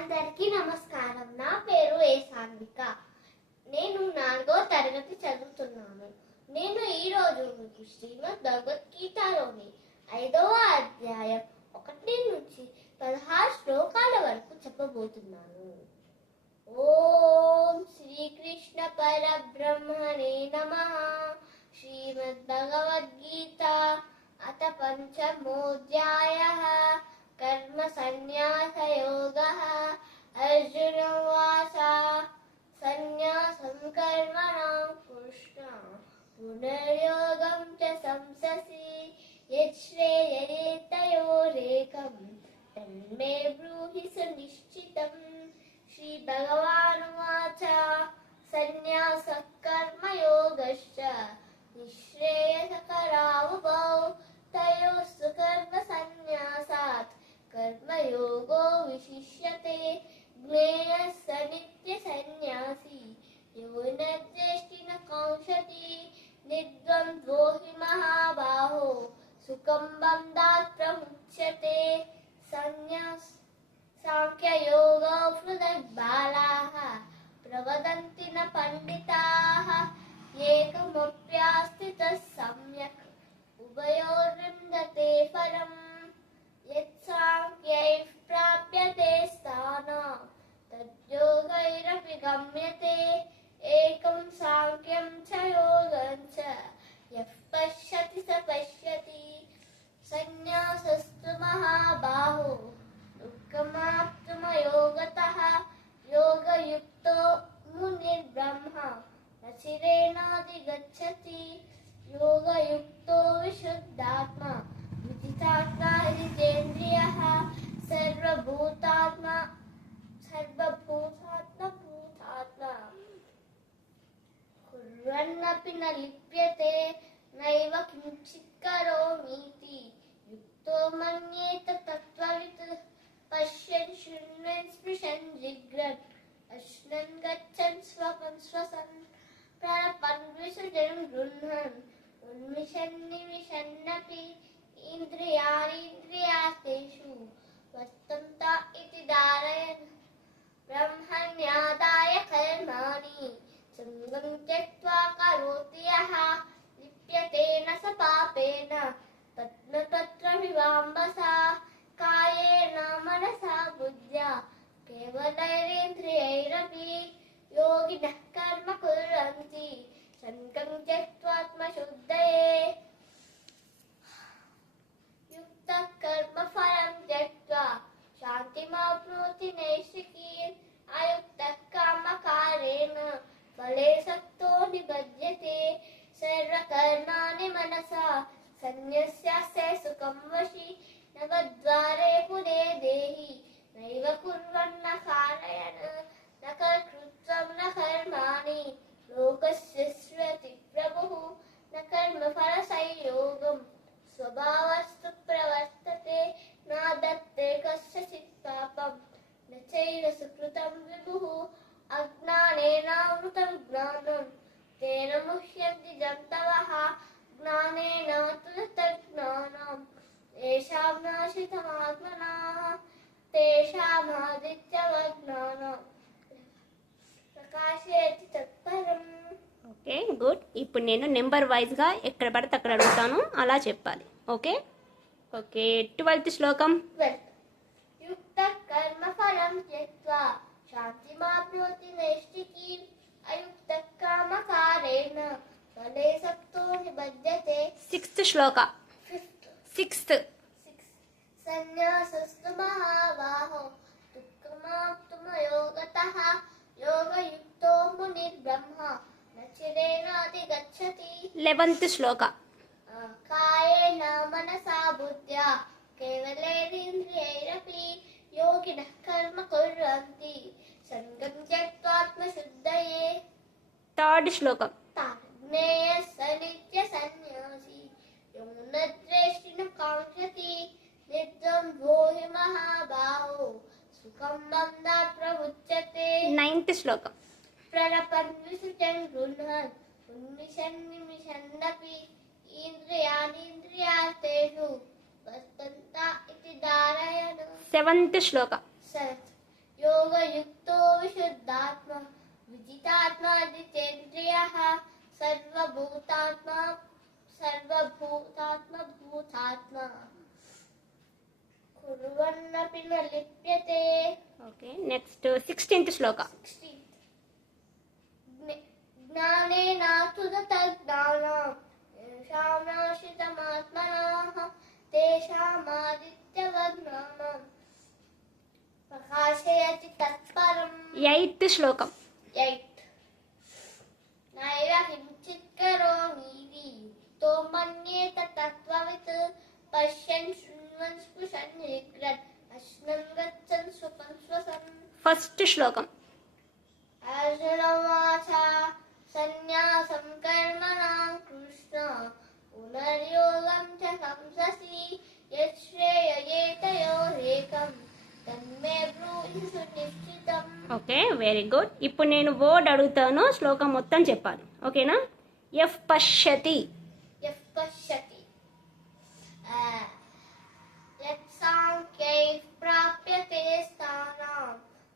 అందరికీ నమస్కారం. నా పేరు ఏ సాన్విక. నేను 4వ తరగతి చదువుతున్నాను. నేను ఈరోజు మీకు శ్రీమద్ భగవద్గీతలోని 5వ అధ్యాయం 1 నుంచి 16 శ్లోకాల వరకు చెప్పబోతున్నాను. ఓం శ్రీకృష్ణ పరబ్రహ్మణే నమః. శ్రీమద్ భగవద్గీత అత పంచమోऽధ్యాయః. कर्म संन्यास योगः. अर्जुन उवाच संन्यासं कर्मणां कृष्ण पुनर्योगं च संससि यच्छ्रेयये तयोरेकं तन्मे ब्रूहि सुनिश्चितम्. श्रीभगवानुवाच संन्यासः कर्मयोगश्च निःश्रेयसकरावुभौ तयोस्तु कर्मसन्न्यासात् कर्मयोगो विशिष्यते. ज्ञेयः स नित्यसन्न्यासी यो न द्वेष्टि न काङ्क्षति. निर्द्वन्द्वो हि महाबाहो सुखं बन्धात् प्रमुच्यते. सांख्ययोगो हृदयबालाः प्रवदन्ति न पण्डिताः. एकमप्यास्थितः सम्यक् उभयोर्विन्दते फलम्. यत्साङ्ख्यैः प्राप्यते स्थानं तद्योगैरपि गम्यते. एकं साङ्ख्यं च योगं च यः पश्यति स पश्यति. संन्यासस्तु महाबाहो दुःखमाप्तुमयोगतः. योगयुक्तो मुनिर्ब्रह्म न चिरेणाधिगच्छति. योगयुक्तो विशुद्धात्मा विजितात्मा जितेन्द्रियः. सर्वभूतात्मा भूतात्मा कुर्वन्नपि न लिप्यते. नैव किञ्चित् करोमीति युक्तो मन्येत तत्त्ववित्. पश्यन् शृण्वन् स्पृशन् जिघ्रन् अश्नन् गच्छन् स्वपन् श्वसन् प्रलपन् विसृजन् गृह्णन् उन्मिषन् निमिषन्नपि. इन्द्रियाणीन्द्रियार्थेषु वर्तन्त इति धारयन् ब्रह्मण्यादाय कर्माणि सङ्गं त्यक्त्वा करोति यः. लिप्यते न स पापेन पद्मपत्रमिवाम्बसा. कायेन मनसा बुद्ध्या केवलैरेन्द्रियैरपि योगिनः कर्म कुर्वन्ति सङ्गं त्यक्त्वात्मशुद्धये. युक्तः कर्मफलं त्यक्त्वा शान्तिमाप्नोति नैष्ठिकीम्. अयुक्तः कामकारेण फले सक्तो निबध्यते. सर्वकर्माणि मनसा सन्न्यस्यास्य सुखं वशि. नवद्वारे पुरे देहि नैव कुर्वन्न कारयन्. न कर्तृत्वं न कर्माणि लोकस्य स्मृति प्रभुः. न कर्मफलसंयोगं स्वभावस्तु प्रवर्तते. न दत्ते कस्यचित् पापं न चैव सुकृतं विभुः. अज्ञानेनावृतं ज्ञानं तेन मुह्यन्ति जन्तवः. ज्ञानेन तु तज्ज्ञानं येषां नाशितमात्मनः तेषामादित्यवज्ञानं ప్రకాశయతి తత్పరం. Okay, good. ఇప్పుడు నేను నెంబర్ వైజ్గా ఎక్కడ పడితే అక్కడ అడుగుతాను, అలా చెప్పాలి. ఓకే ఓకే 12th శ్లోకం. युक्तः कर्मफलं त्यक्त्वा शान्तिमाप्नोति नैष्ठिकीम्. अयुक्तः कामकारेण फले सक्तो निबध्यते. 6th శ్లోక. 6th. संन्यासस्तु महाबाहो दुःखमाप्तुमयोगतः. योगयुक्तो मुनिर्ब्रह्म न चिरेणाधिगच्छति. 11th శ్లోక. कायेन मनसा बुद्ध्या केवलैरेन्द्रियैरपि योगिनः कर्म कुर्वन्ति सङ्गं त्यक्त्वात्मशुद्धये. 3rd శ్లోకం. ज्ञेयः स नित्यसन्न्यासी यो न द्वेष्टि न काङ्क्षति. निर्द्वन्द्वो हि महाबाहो सुखं बन्धात् प्रमुच्यते. 9th శ్లోకం. प्रलपन् विसृजन् गृह्णन् उन्मिषन् निमिषन्नपि. इन्द्रियाणीन्द्रियार्थेषु वर्तन्त इति धारयन्. 7th శ్లోక. यो నెక్స్ట్ 16th శ్లోక. 16th. జ్ఞానేనాతు తజ్ఞానం యేషాం నాశితమాత్మనః తేషామాదిత్యవజ్ఞానం ప్రకాశయతి తత్పరం. 8th శ్లోకం. 8. నైవ కించిత్ కరోమీతి తో మన్యేత తత్వవిత్ పశ్యన్ శృణ్వన్ స్పృశన్ జిగ్రత్ అశ్నం గచ్చన్ స్వపన్ స్వసన్. 1st శ్లోకం. అర్జునవాచ సన్యాసం కర్మణాం కృష్ణ పునర్యోగం చ సంససి యశ్రేయేతయోరేకం తన్మే బ్రూహి సునిశ్చితం. Okay, very good. ఇప్పుడు నేను వర్డ్ అడుగుతాను, శ్లోకం మొత్తం చెప్పాలి. ఓకేనా? ఎఫ్ పశ్యతి. యః పశ్యతి యత్సాంఖ్యైః ప్రాప్యతే స్థానం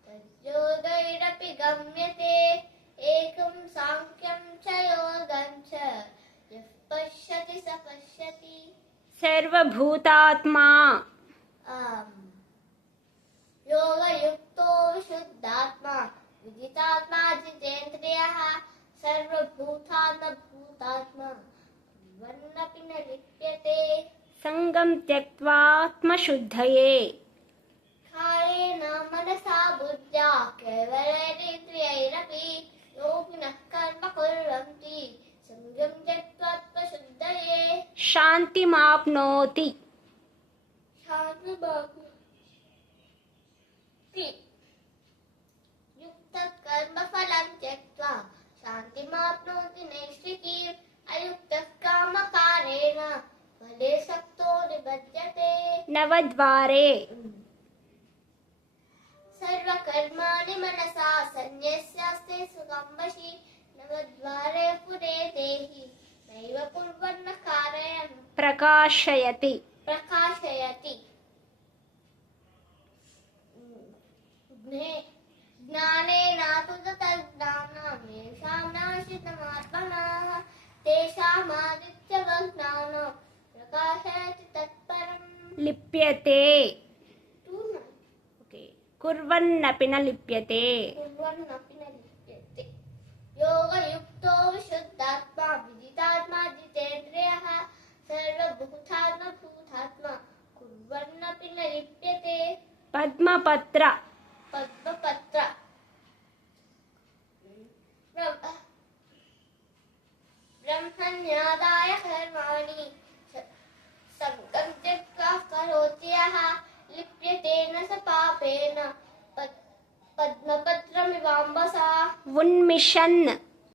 తద్యోగైరపి గమ్యతే ఏకం సాంఖ్యం చ యోగం చ యః పశ్యతి స పశ్యతి. సర్వభూతాత్మా. యోగయుక్తో విశుద్ధాత్మా విదితాత్మా జితేంద్రియః సర్వభూతాత్మ భూతాత్మా వన్నపి న లిప్యతే. సంగం త్యక్త్వాత్మశుద్ధయే. కాయేన మనసా బుద్ధ్యా కేవలైరింద్రియైరపి యోగినః కర్మ కుర్వంతి సంగం త్యక్త్వాత్మశుద్ధయే. శాంతిమాప్నోతి. శాంతిమాప్నోతి యుక్త కర్మ ఫలం త్యక్త్వా శాంతిమాప్నోతి నైష్ఠికీం అయుక్తః కామకారేణ ఫలే సక్తో నిబధ్యతే. నవద్వారే. సర్వకర్మాణి మనసా సన్యస్యాస్తే సుఖం వశి నవద్వారే పురే దేహి నైవ కుర్వన్న కారయం ప్రకాశయతి. ప్రకాశయతి. జ్ఞానేనాతు తజ్ఞానం యేషాం నాశితమాత్మనః తేషామాదిత్యవజ్ఞానం ప్రకాశయతి తత్పరం. లిప్యతే. ఓకే, కుర్వన్నపి న లిప్యతే. కుర్వన్నపి న లిప్యతే. యోగయుక్తో విశుద్ధాత్మా విదితాత్మా జితేంద్రియః సర్వభూతాత్మ భూతాత్మ కుర్వన్నపి న లిప్యతే. పద్మపత్ర. పద్మపత్ర బ్రహ్మణ్యాదాయ కర్మాణి సంగం త్యక్త్వా కరోతి యః లిప్యతేన స పాపేన పద్మపత్రమివాంబసా. ఉన్మిషన్.